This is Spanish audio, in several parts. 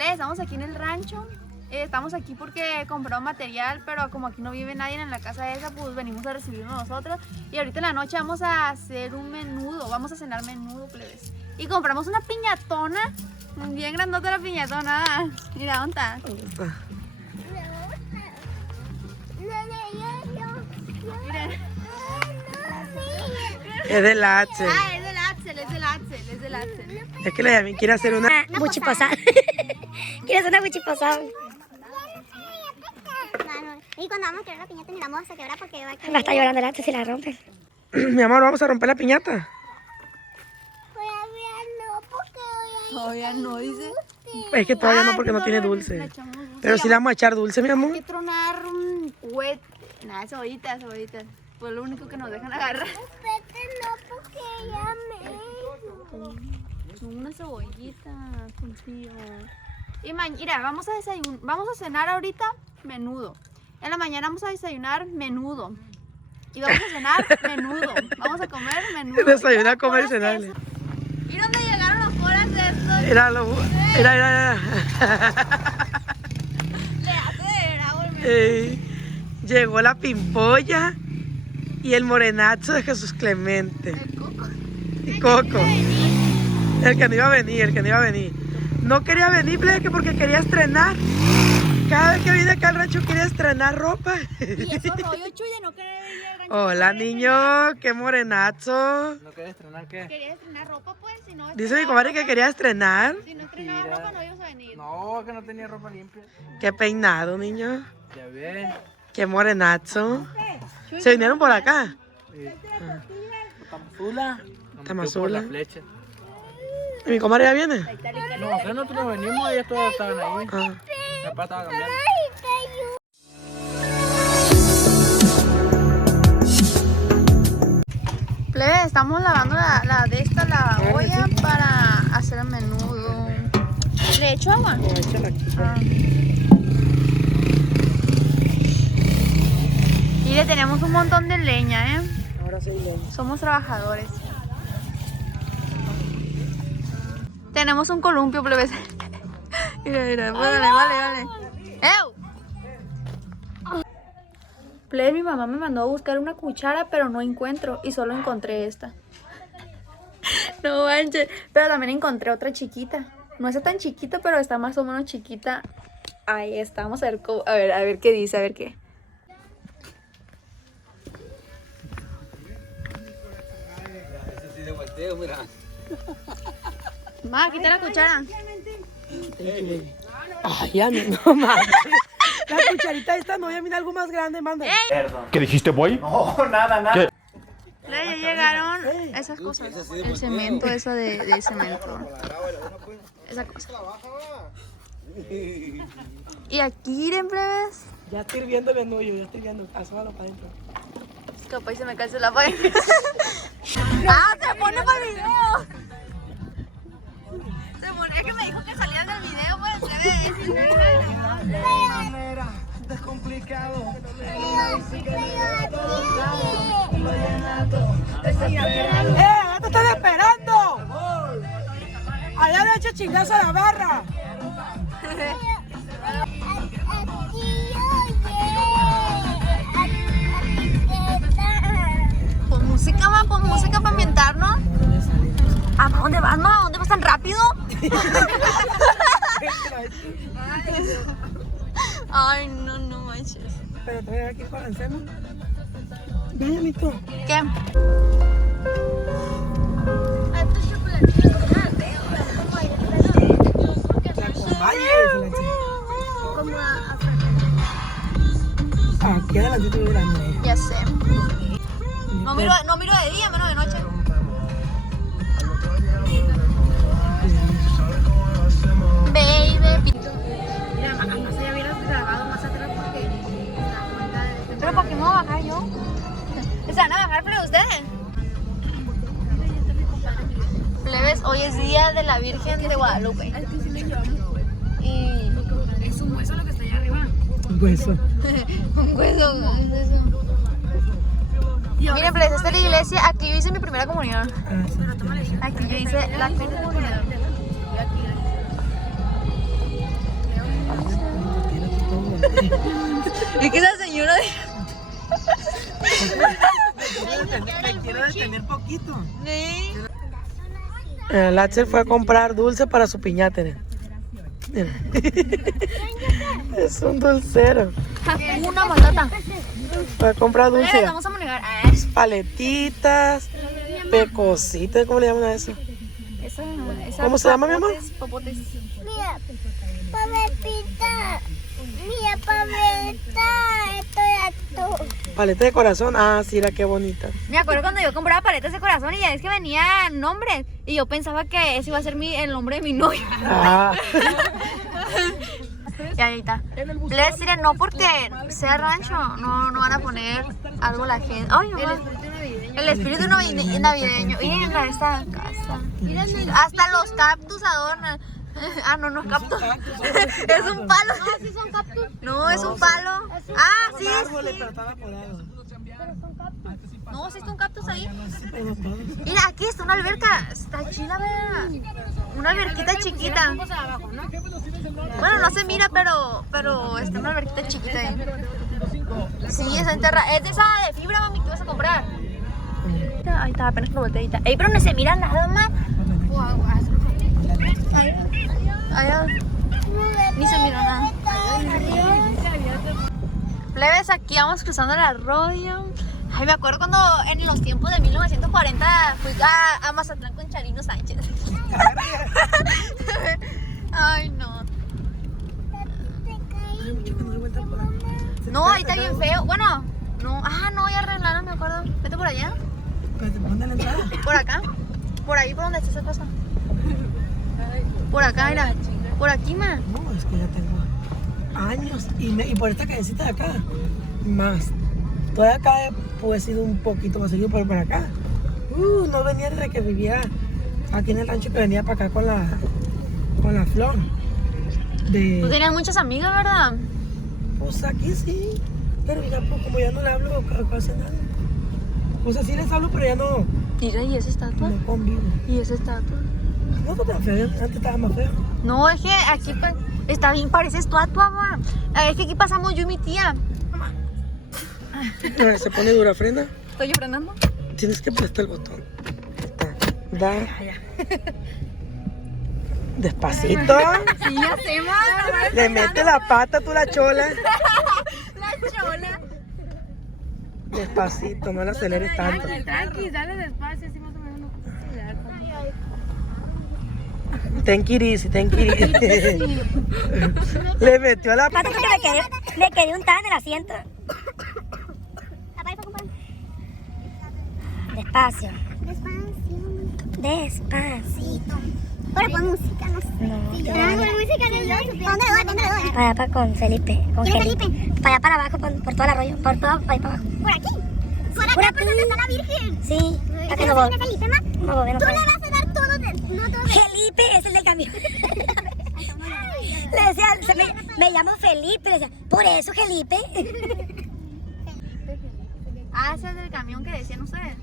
Estamos aquí en el rancho. Estamos aquí porque compramos material, pero como aquí no vive nadie en la casa esa, pues venimos a recibirnos nosotros. Y ahorita en la noche vamos a hacer un menudo, vamos a cenar menudo, plebes. Y compramos una piñatona, bien grandota la piñatona. Mira, ¿dónde está? Miren. Es del Axel. Ah, es del Axel, es del Axel, es del Axel. Es que la Yasmin quiere hacer una buchiposada. Quiere hacer una buchiposada. Y cuando vamos a quebrar la piñata, ni la vamos a quebrar porque va a quedar. Va a estar llorando el si la rompe. Mi amor, vamos a romper la piñata. Todavía no, dice. Es que todavía no porque no tiene dulce. Pero sí le vamos a echar dulce, mi amor. Hay que tronar un cohete. Nada, cebollitas, cebollitas. Pues lo único que nos dejan agarrar. No, porque ya me. Una cebollita, confío. Y mira, vamos a desayunar, vamos a cenar ahorita menudo. En la mañana vamos a desayunar menudo. Y vamos a cenar menudo. Vamos a comer menudo. Desayunar, comer y cenar. ¿Y dónde llegaron los colas de estos? Era. Le hace de bravo. Llegó la pimpolla y el morenazo de Jesús Clemente. Y Coco. El que no iba a venir, No quería venir, que porque quería estrenar. Cada vez que viene acá al rancho quiere estrenar ropa. Y eso rollo chuy de no querer venir al rancho. Hola, niño, qué morenazo. ¿No quieres estrenar qué? Quería estrenar ropa, pues, si no. Dice mi comadre que quería estrenar. Si no estrenaba ropa, no ibas a venir. No, que no tenía ropa limpia. Qué peinado, niño. Ya ven. Qué morenazo. ¿Se vinieron por acá? Tamazula. Tamazula. La flecha. ¿Y mi comadre ya viene? No, que nosotros venimos, ellos todos estaban ahí. Ah. Mi papá estaba cambiando. Plebe, estamos lavando la olla para hacer el menudo. ¿Le echo agua? No, échala aquí. Y le tenemos un montón de leña, ¿eh? Ahora sí, leña. Somos trabajadores. Tenemos un columpio, plebes. Mira, vale. ¡Ew! Plebes, mi mamá me mandó a buscar una cuchara, pero no encuentro. Y solo encontré esta. No manches. Pero también encontré otra chiquita. No está tan chiquita, pero está más o menos chiquita. Ahí está. Vamos a ver, a ver qué dice, a ver qué. Ese sí de volteo, mira. Ma, quita la cuchara. Ay, ya no mames. La cucharita esta no, ya mira algo más grande, manda. ¿Qué dijiste, boy? No, nada. ¿Qué? Ya llegaron esas cosas. El cemento, eso de cemento. Esa cosa. Y aquí, miren, plebes. Ya estoy hirviendo el menudo, ya estoy hirviendo. Asómalo para adentro. Capaz se me cae la pared. ¡Ah, se pone para el video! Es que me dijo que salía del video, pues se ve. Es complicado. ¡Allá te están esperando! Allá le echo chingazo a la barra. Pon música para ambientarnos. ¿A dónde vas, ma? ¿A dónde vas tan rápido? Ay, no manches. Pero te voy a aquí para el seno. Ven, amito. ¿Qué? Aquí adelantito de grande. Ya sé. No miro de día, menos de noche. Baby. Mira, no sé, ya hubieras grabado más atrás porque... ¿Pero para qué me voy a bajar yo? ¿Se van a bajar, plebes, ustedes? Plebes, hoy es día de la Virgen de Guadalupe. Y... es un hueso lo que está allá arriba. Un hueso. Un hueso. Miren, plebes, esta es la iglesia. Aquí yo hice mi primera comunión. Aquí yo hice la comunión. somos. ¿Y qué esa señora? Me quiero detener poquito. Sí. El Axel fue a comprar dulce para su piñata. Mira. Es un dulcero. Una matata. Fue a comprar dulce. Vamos a manejar. Paletitas, pecositas, ¿cómo le llaman a eso? Esa ¿Cómo se llama, mi amor? Popotes. Mira, pabelita. Mira, pabelita. Esto es tú. Paleta de corazón, ah, sí, era qué bonita. Me acuerdo cuando yo compraba paletas de corazón y ya es que venían nombres. Y yo pensaba que ese iba a ser el nombre de mi novio. Ah, Y ahí está. Les diré no porque sea rancho, no van a poner algo la gente. Ay, mamá. El espíritu navideño. Miren esta casa. Hasta los cactus adornan. Ah, no es cactus. Es un palo. No, sí son cactus. No, es un palo. Ah, sí. árboles, pero están apodados. No, sí está un cactus ahí. Pero no todos. Mira, aquí está una alberca. Está chila, ¿verdad? Una alberquita chiquita. Bueno, no se mira, pero está una alberquita chiquita ahí. Sí, es enterrada. Es de esa de fibra, mami, que vas a comprar. Ahí está, apenas lo volteé. Ey, pero no se mira nada más. Ay, ni se mira nada. Plebes, aquí vamos cruzando el arroyo. Ay, me acuerdo cuando en los tiempos de 1940 fui a Mazatlán con Charino Sánchez. Ay, no. No, ahí está bien feo. Bueno, no. Ah, no, ya arreglaron, me acuerdo. Vete por allá. ¿Dónde la entrada? Por acá. Por ahí, por donde está esa cosa. Por acá, mira. Por aquí, ma. No, es que ya tengo años. Y por esta callecita de acá, más. Todavía acá pues he ido un poquito más seguido por acá. No venía desde que vivía aquí en el rancho, que venía para acá con la flor. Tú tenías muchas amigas, ¿verdad? Pues aquí sí, pero ya pues, como ya no le hablo casi a nadie. O sea, sí les hablo, pero ya no, Mira, ¿y esa estatua? no convivo. ¿Y esa estatua? No está tan feo, antes estaba más feo. No, es que aquí está bien, parece estatua, ma. Es que aquí pasamos yo y mi tía. No, se pone dura, frena. ¿Estoy frenando? Tienes que prestar el botón. Da. Despacito. Sí, ya sé, ma. Le mete la pata tú la chola. La chola. Despacito, no la aceleres tanto. Tranqui, dale despacio, así más o menos no puedes acelerar. Ten it easy, ten it easy. Le metió la pata. Pasa que me quedé untada en el asiento. Despacio. Despacito. Ahora pon música, no sé. No, te Ah, voy pon música de Dios. ¿Dónde le doy? para allá con Felipe. Con ¿Quién es Felipe. Para allá para abajo, por todo el arroyo. Por todo, para ahí para abajo. ¿Por aquí? ¿Por acá? Por ¿Por aquí. donde está la Virgen? Sí, para que no ¿Pero voy. Felipe, ma? No voy, no Tú le puedo. vas a dar todo no todo de... Felipe es el del camión. Le decía, me llamo Felipe. Le decía, por eso Felipe. Ah, ese es del camión que decían ustedes.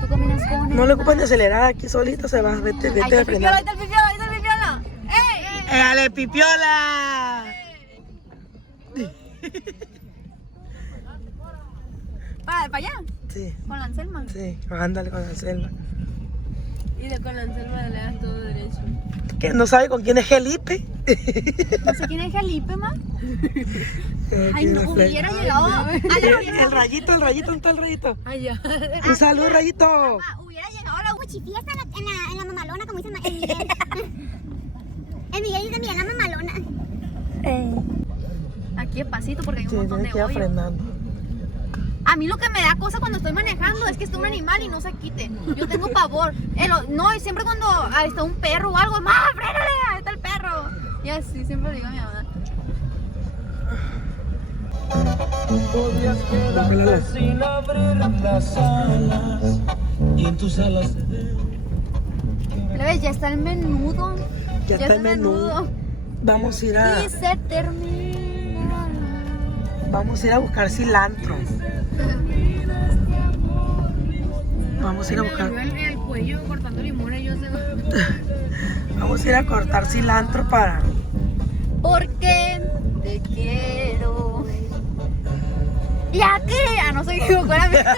¿Tú caminas con No le ocupan de acelerar, aquí solito se va. Vete Ahí a está el pipiola, ahí frenar. está el pipiola, ahí está el pipiola. ¡Ey! ¡Éale, pipiola! ¿Para allá? Sí, Con la Anselma. sí, ándale con la selva. Y de con la Anselma le das todo derecho. ¿Que no sabe con quién es Felipe? No sé quién es Felipe, ma. Ay, no hubiera llegado a la El rayito, ¿dónde está el rayito? Ay, ya. Un saludo, rayito. hubiera llegado a la Fiesta en la mamalona, como dice el Miguel. El Miguel dice, mira, la mamalona. Aquí despacito porque hay un Sí, montón tienes de que ir hoyos. frenando. A mí lo que me da cosa cuando estoy manejando es que está un animal y no se quite. Yo tengo pavor. No, y siempre cuando está un perro o algo, ¡má, frénale! Ahí está el perro. Y así siempre le digo a mi mamá. Podías quedarte sin abrir las alas y en tus alas ¿Ves? Ya está el menudo. Ya está el menú. Vamos a ir a, Y se termina. vamos a ir a buscar cilantro. Vamos a ir a buscar. El cuello cortando limones, yo sé. Vamos a ir a cortar cilantro para... Porque te quiero. Ya que. Ah, no se equivocó la mía.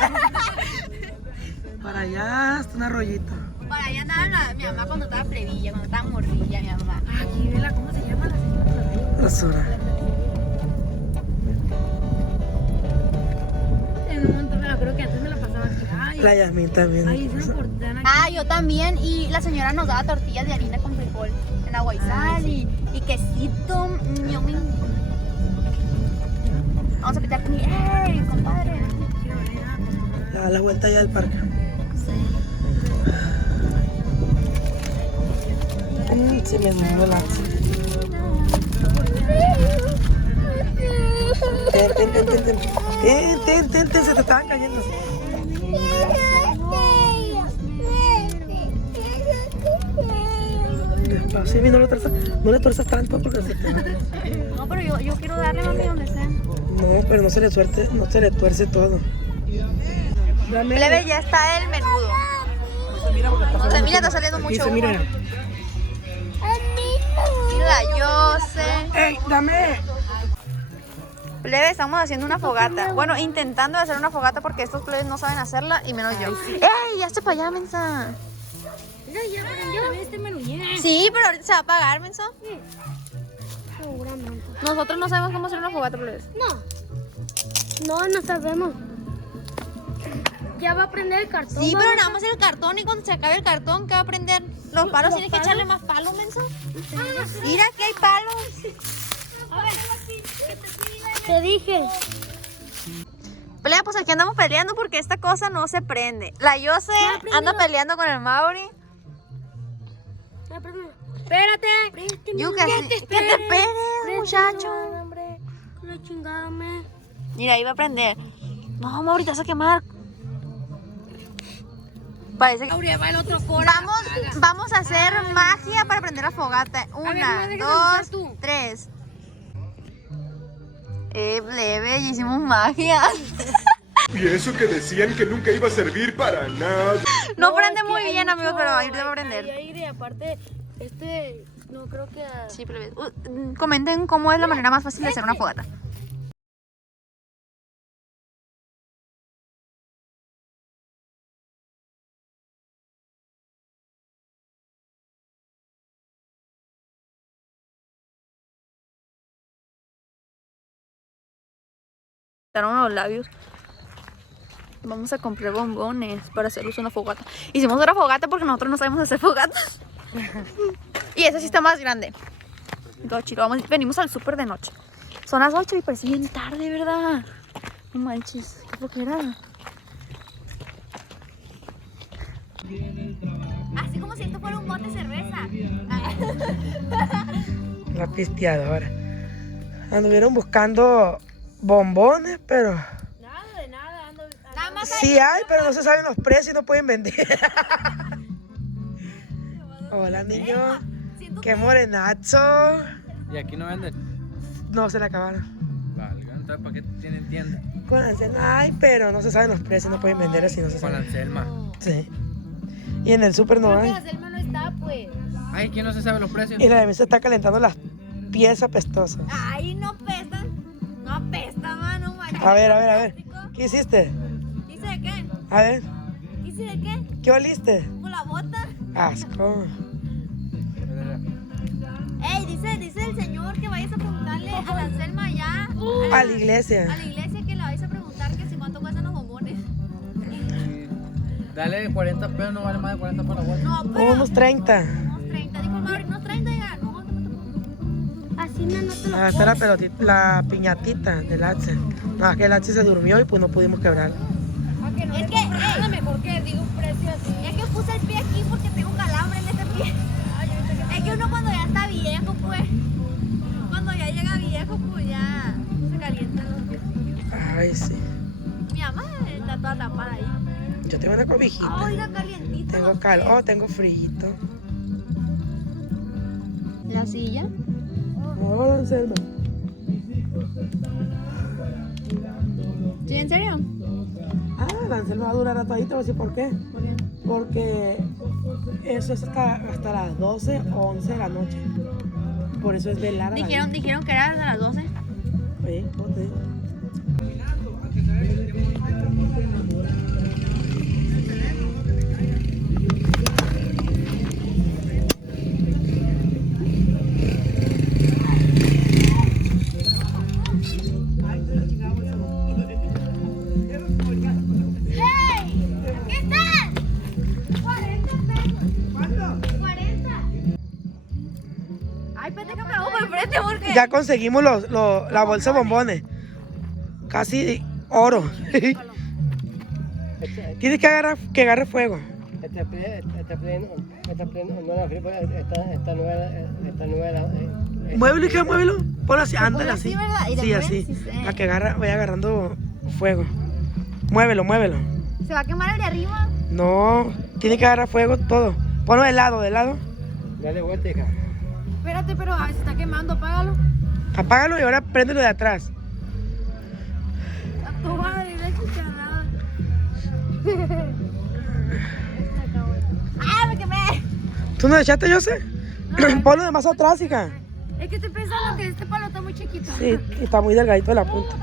Para allá está un arroyito. Para allá andaba mi mamá cuando estaba plebilla, cuando estaba morrilla, mi mamá. Aquí, vela, ¿cómo se llama la señora? Basura. En un montón, me acuerdo que antes me la pasaba aquí. Ay, La Yasmín también. ay, esa portana aquí. Ah, yo también. Y la señora nos daba tortillas de harina con frijol en agua y sal y quesito. Yummy. Vamos a pitar comida. ¡Ey, compadre! Da la vuelta allá del parque. Se me durmió el Axel. Ten, se te estaban cayendo. Despacio, no le tuerzas tanto porque se te va. No, pero yo quiero darle, mami, donde sea. No, pero no se le tuerce todo. Plebe, ya está el menudo. No se mira, está saliendo mucho humo. Mira. Mira, yo sé. ¡Ey, dame! Plebe, estamos haciendo una fogata. Bueno, intentando hacer una fogata porque estos plebes no saben hacerla y menos yo. ¡Ey, ya está para allá, mensa! Mira, ya prendió este menú. Sí, pero ahorita se va a apagar, mensa. Seguramente. Nosotros no sabemos cómo hacer una fogata, plebes. No sabemos. Ya va a prender el cartón. Sí, pero nada más el cartón y cuando se acabe el cartón, ¿qué va a prender? Los palos tienes que echarle más palos, mensa. Mira, aquí hay palos. Te dije. Plebe, pues aquí andamos peleando porque esta cosa no se prende. La Yose anda peleando con el Mauri. Espérate. Yu, que te esperes, muchacho. La chingada, me. Mira, ahí va a prender. No, Mauri, te vas a quemar. Parece que... Va el otro foro. Vamos a hacer magia para prender la fogata. Una, déjame dos, usar tú. 3. Plebe, ya hicimos magia. Y eso que decían que nunca iba a servir para nada. No prende muy bien, amigo, pero ahorita va a prender. Y aparte, no creo que. Sí, plebe. Comenten cómo es la manera más fácil de hacer una fogata. Los labios. Vamos a comprar bombones para hacerlos una fogata. Hicimos otra fogata porque nosotros no sabemos hacer fogatas. Y esa sí está más grande. Todo chido. Venimos al súper de noche. Son las 8 y parece bien tarde, ¿verdad? No manches, qué flojera. Así como si esto fuera un bote de cerveza. La pisteadora. Anduvieron buscando bombones, pero... Nada más Sí hay, pero no se saben los precios y no pueden vender. Hola, niño. ¡Qué morenazo! ¿Y aquí no venden? No, se le acabaron. Valga, entonces ¿para qué tienen tienda? Con Anselma hay, pero no se saben los precios, no pueden vender así, no se Con saben. Anselma. Sí. Y en el súper no hay. Selma no está, pues. Ay, ¿quién no se sabe los precios? Y la de mí se está calentando las piezas apestosas. Ay, no pestan. No apesta, mano. A ver. ¿Qué hiciste? ¿Dice de qué? A ver, ¿Dice de qué? ¿qué oliste? ¿Con la bota? Asco. Ey, dice el señor que vayas a preguntarle a la Anselma allá. A la iglesia. A la iglesia que le vais a preguntar que si cuánto cuestan los bombones. Dale 40 pesos, no vale más de 40 por la bolsa. No, pero... Unos 30. Unos 30, dijo el Mauri, unos 30 ya. No, que no te... Así me anoto los Ah, está la pelotita, la piñatita del Axel. No, es que el Axel se durmió y pues no pudimos quebrar. Es que, Mejor que diga un precio así. es que puse el pie aquí porque tengo calambre en este pie. Es que uno cuando ya está viejo, pues, cuando ya llega viejo, pues ya se calientan los pies. Ay, sí. Mi mamá está toda tapada ahí. Yo tengo una cobijita. Oiga, calientito. Tengo calor, tengo frío. La silla. Hola, Anselma. ¿Sí, en serio? Ah, la Anselma va a durar rato ahí, te voy a decir por qué. Porque eso es hasta las 12 o 11 de la noche. Por eso es velada. Dijeron que era a las 12. Sí, ¿cómo te digo? Ay, espérate que me hago por frente porque... Ya conseguimos la bolsa de bombones. Casi oro. Tienes que agarre fuego. Esta nueva. Muévelo y que muévelo. Ponlo así, ándale así. ¿verdad? Y Sí, después, así. sí sé. Para que vaya agarrando fuego. Muévelo. ¿Se va a quemar el de arriba? No, tiene que agarrar fuego todo. Ponlo de lado. Dale vuelta, hija. Espérate, pero se está quemando, apágalo. Apágalo y ahora préndelo de atrás. A tu madre, la chicharrada. ¡Ah, me quemé! ¿Tú no le echaste, José? Ponlo de más atrás, hija. Es que estoy pensando que este palo está muy chiquito. Sí, está muy delgadito de la punta.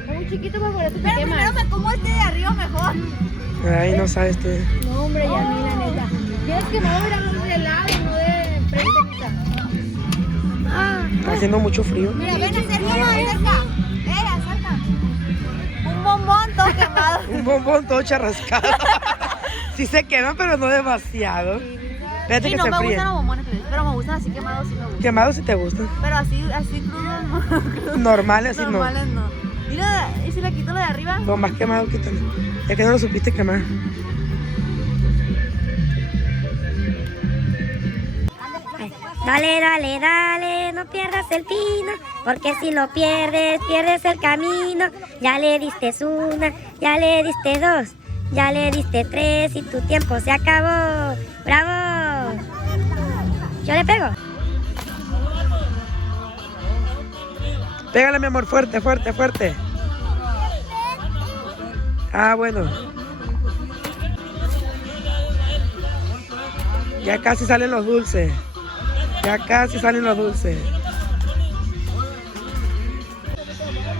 Está muy chiquito, pero por eso te Pero quema. primero me como este de arriba mejor. Ay, no sabes tú. No, hombre, ya ni la neta. Tienes que mover a los de lado, no de frente, mija. Está haciendo mucho frío. Mira, ven, acércate, acerca. Acerca. Un bombón todo quemado. Un bombón todo charrascado. Sí se quema, pero no demasiado. Espérate Y que no se me fríe. gustan los bombones, pero me gustan así quemados, sí me gustan. Quemados si te gustan. Pero así crudos no. Normales así Normales no. Mira, ¿y si le quito lo de arriba? no. Lo más quemado que tenés. Es que no lo supiste quemar. Dale, no pierdas el pino, porque si lo pierdes, pierdes el camino. Ya le diste una, ya le diste dos, ya le diste tres y tu tiempo se acabó. ¡Bravo! Yo le pego. Pégale, mi amor, fuerte. Ah, bueno. Ya casi salen los dulces.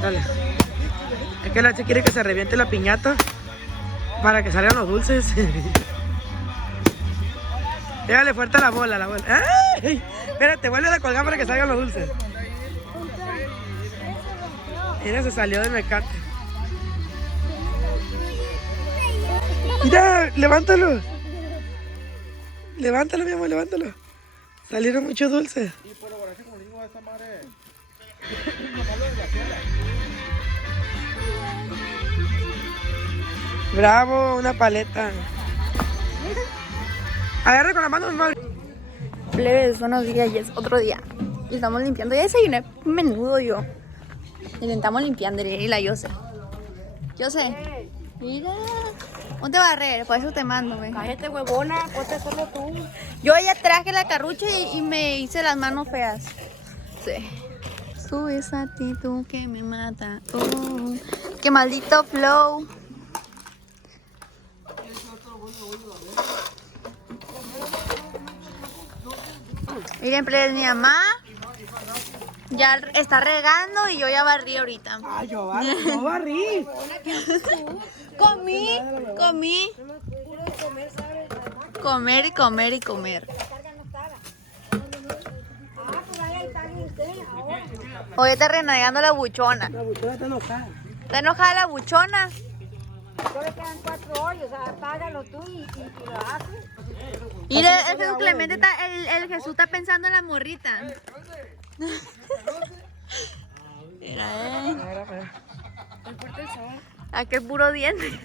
Dale. Es que la chica quiere que se reviente la piñata para que salgan los dulces. Pégale fuerte a la bola. ¡Ay! Espérate, vuelve a colgar para que salgan los dulces. Mira, se salió del mecate. Mira, levántalo. Levántalo, mi amor, levántalo. Salieron muchos dulces. Bravo, una paleta. Agarra con la mano, mamá. Plebes, buenos días, ya es otro día. Y estamos limpiando. Ya desayuné menudo yo. Intentamos limpiando y la Yose. Mira. Ponte a barrer, por eso te mando, güey. Cállate, huevona, ponte a hacerlo tú. Yo ya traje la carrucha y me hice las manos feas. Sí. Su esa actitud que me mata. Qué maldito flow. Miren, plebes, mi mamá ya está regando y yo ya barrí ahorita. Ay, yo barrí. Comí. Comer. Oye, está renegando la buchona. La buchona está enojada. ¿Está enojada la buchona? Solo quedan 4 hoyos, apágalo tú y lo haces. Y el Jesús Clemente está, el Jesús está pensando en la morrita. Mira, aquel puro diente.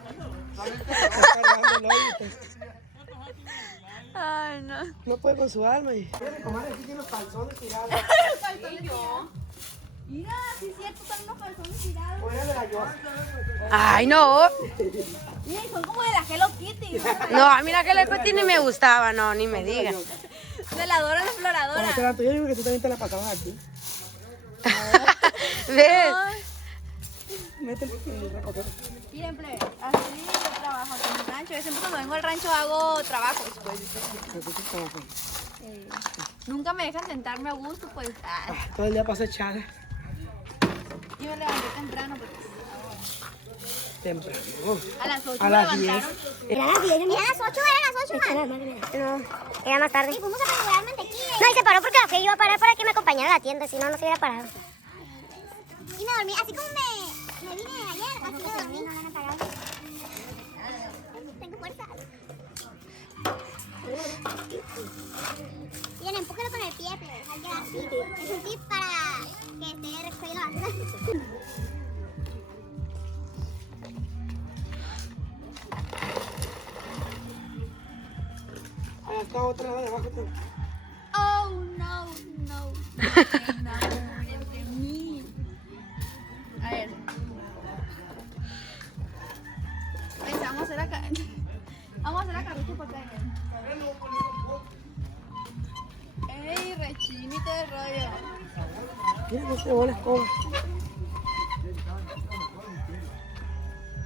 Ay, no. No puede con su alma. Y comadre, aquí tiene los calzones tirados. Mira, sí es cierto, están los calzones tirados. Fuera de la Yose. Ay, no. Mira, son como de la Hello Kitty. No, a mí la que le Kitty ni me gustaba, no, ni me digas. De la Dora la Exploradora. Como te la tuya, yo digo que tú también te la pasabas aquí. ¿Ves? mete el recogedor. Siempre, así yo trabajo aquí en el rancho. Yo siempre cuando vengo al rancho hago trabajos, pues. Nunca me dejan sentarme a gusto, pues. Todo el día pasa echada. Y me levanté temprano, pues. Temprano. A las 8 A me las levantaron. Era las 10, Era las 8, No, era más tarde. Y fuimos a comprar mantequilla. No, y se paró porque la fui yo a parar para que me acompañara a la tienda, si no, no se hubiera parado. Y me dormí, así como me vine ayer, así me dormí. No van a parar. Tengo fuerza. Bien, empújalo con el pie, pero hay que dar así. Es un tip para que esté recogiendo la basura. Ahí está otra de abajo. Oh, no, no. Me enamoré de mí. A ver. Vamos a hacer acá. Vamos a hacer la carrito por acá. Ey, rechinito de rollo. Mira, no se llevó la escoba.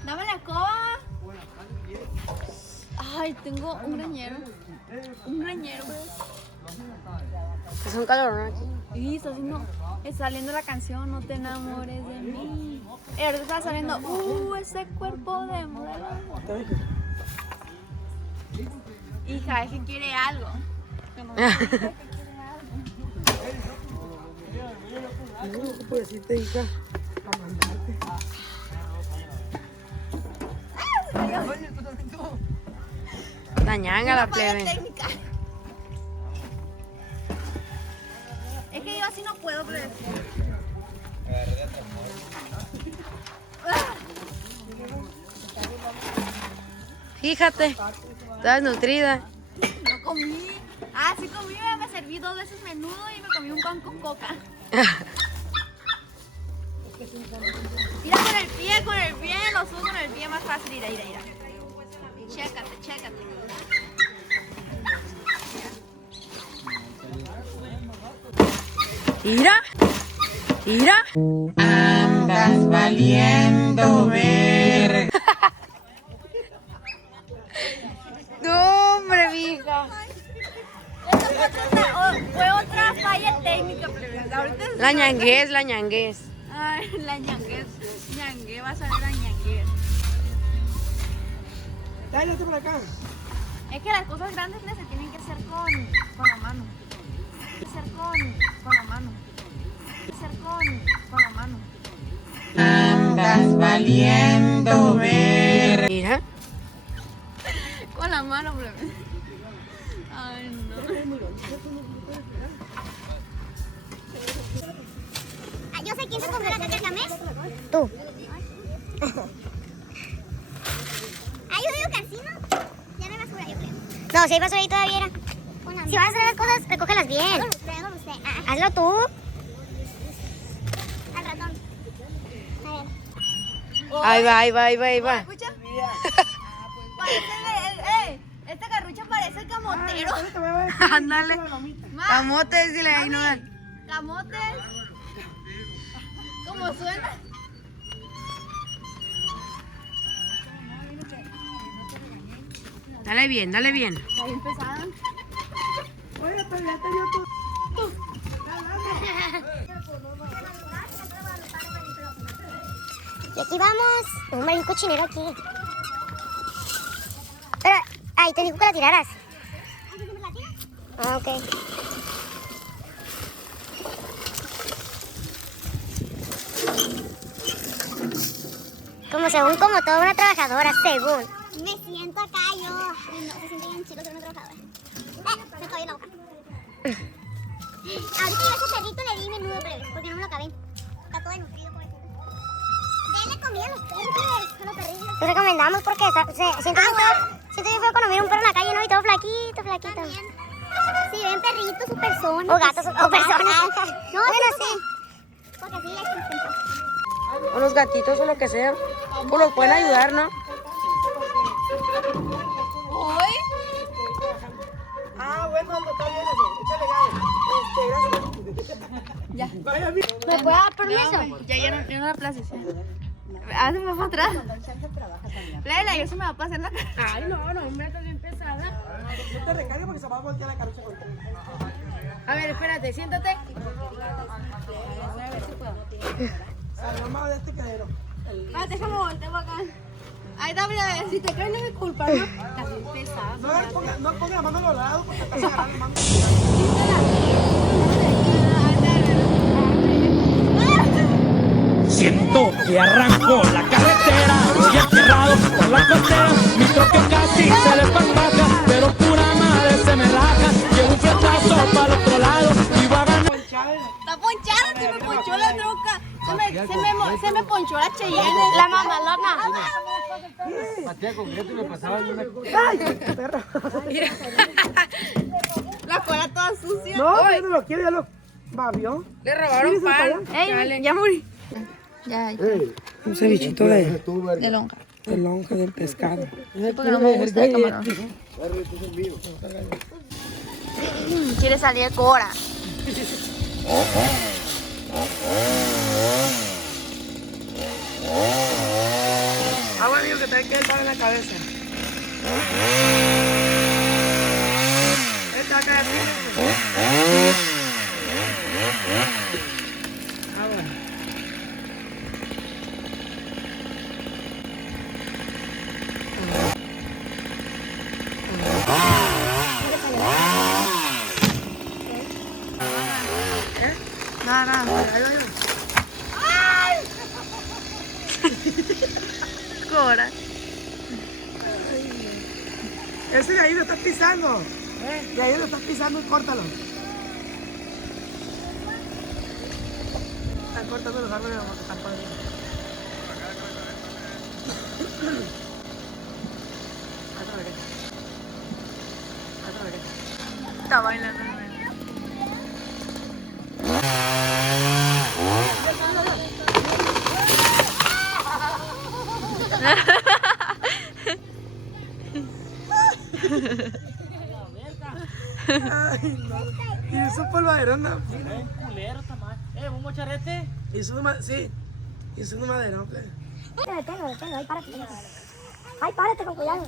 Dame la escoba. Ay, tengo un greñero. Un greñero. Es un calor, ¿no? Y está saliendo la canción No te enamores de mí. Y ahorita está saliendo ese cuerpo de modelo. Hija, es que quiere algo. Que no sé, es que quiere algo. No, ¿qué puedo decirte, hija? A mandarte. La ñanga, la plebe. Técnica. Es que yo así no puedo, plebe. Fíjate, estás nutrida. No comí. Ah, sí comí, me serví 2 veces menudo y me comí un pan con coca. Mira con el pie, lo subo con el pie más fácil. Mira. Chécate. Mira. Andas valiendo ver. No, hombre, mija. Fue otra falla técnica, plebe. Ahorita es- La ñanguez. Ay, la ñanguez. Ñangue, vas a ver a ñanguez. Dale, por acá. Es que las cosas grandes se tienen que hacer con la mano. Con la mano. Andas valiendo ver. Mira. Con la mano, plebe. Ay, no. Yo sé quién se comió la caca camés. Tú. Ah, yo digo que así, ¿no? Ya no hay basura, yo creo. No, si hay basura ahí todavía era. Si vas a hacer las cosas, recógelas bien. No lo sé. Hazlo tú. Al ratón. A ver. Ahí va. ¿Escucha? Parece esta garrucha parece el camotero. Ándale. Ma, Camote, dile ahí, no. camote. ¿Cómo suena? Dale bien. Está bien pesada. Oye, pero ya te dio tu... Y aquí vamos. Hombre, hay un cochinero aquí. Pero, ay, te dijo que la tiraras. Ah, ok. Como como toda una trabajadora, según. Me siento acá yo. Ay, no, se siente bien chido ser una trabajadora. Me acabé la boca. Ahorita yo a ese perrito le di menudo, pero porque no me lo acabé. Está todo nutrido, por eso. Denle comida a los perros, a los perrillos. Te recomendamos porque siento bien feo cuando mira un perro en la calle, ¿no? Y todo flaquito. También. Si ven perritos o personas. O gatos, o personas. No, Bueno, sí. Porque así les contento. O los gatitos o lo que sea. Pues los pueden ayudar, ¿no? ¿Hoy? Ah, bueno, está bien eso. Échale ganas. Gracias. Ya. Vaya, mira. ¿Me puede dar permiso? Ya no la places. Hazme para atrás. Lela, yo se me va a pasar la cara. Ay, no, hombre, estás bien pesada. No te recargues porque se va a voltear la carucha contigo. A ver, espérate, siéntate. Salió más de este quedero. Ah, déjame voltear para acá. Ahí está, mira. Si te caes no es mi culpa, ¿no? Estás bien pesada. No ponga la mano a los lados porque estás agarrando la mano. Siento que arrancó la carretera, voy aterrado por la costera, mi troque casi se le parpaja, pero pura madre se me raja, llevo un flechazo para el otro lado y va a ganar. Está ponchada, se me ponchó la troca. Se me ponchó la Cheyenne. La mamalona. Batía concreto y me pasaba en una... ¡Ay, perro! La cola toda sucia. No, yo no lo quiero, ya lo babió. Le robaron pan. Ey, ya morí. Ya. Un cevichito de lonja. de lonja del pescado. Porque no me gusta el camarón. Quiere salir Cora. Agua mío que te hay que estar en la cabeza. Esta acá Cora. ese de ahí lo estás pisando. De ahí lo estás pisando y córtalo. Están cortando los árboles, vamos a estar por ahí. Está bailando. Ay, no. Y eso polvaderón, no. culero, tamal. ¿Un mocharete? Y eso no sí. Y eso no maderón, pues. Deténlo, ahí párate. Ay, párate con cuidado.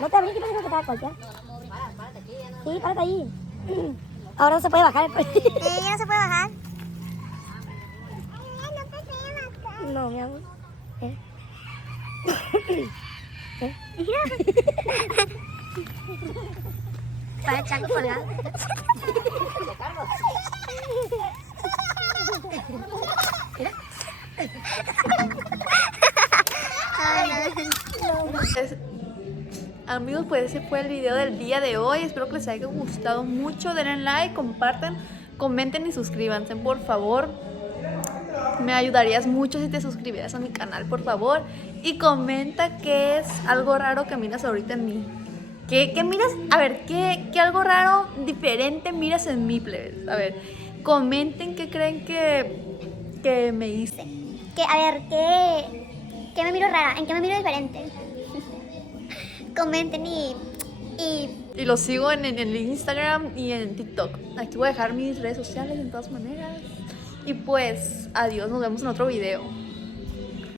No te brinques, porque te va a golpear. Sí, párate ahí. Ahora no se puede bajar. Ya no se puede bajar. No, mi amor. Para echarlo colgado. Amigos, pues ese fue el video del día de hoy. Espero que les haya gustado mucho. Denle like, compartan, comenten y suscríbanse, por favor. Me ayudarías mucho si te suscribieras a mi canal, por favor. Y comenta qué es algo raro que miras ahorita en mí. ¿Qué miras? A ver, ¿qué algo raro, diferente miras en mí, plebes? A ver, comenten qué creen que me hice. A ver, ¿qué me miro rara? ¿En qué me miro diferente? Comenten y Y los sigo en el Instagram y en TikTok. Aquí voy a dejar mis redes sociales de todas maneras. Y pues, adiós, nos vemos en otro video.